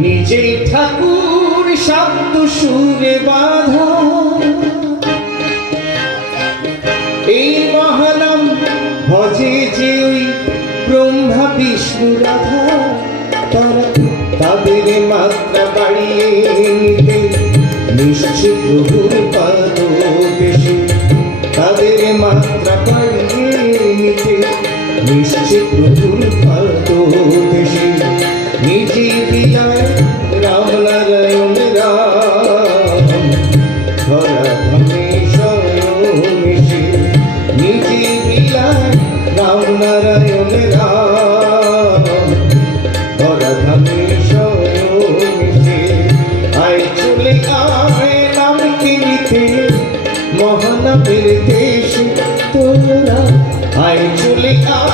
নিজে ঠাকুর শব্দ সুরে বাঁধা এই মহানাম ভজে যে ওই ব্রহ্মা বিষ্ণু রাধা তারা তাদের মাত্রা বাড়িয়ে নিতে নিশ্চিত প্রভুর পাদদেশে তাদের মাত্রা বাড়িয়ে নিতে নিশ্চিত প্রভুর পাদদেশে নিজে বিলায় রাম নারায়ণ রাম ধরা ধামে স্বয়ং নিজে বিলায় রাম নারায়ণ রাম ধরা ধামে স্বয়ং আয় চলে আয় নাম কিনিতে মহানামের দেশে তোরা আয় চলে আয়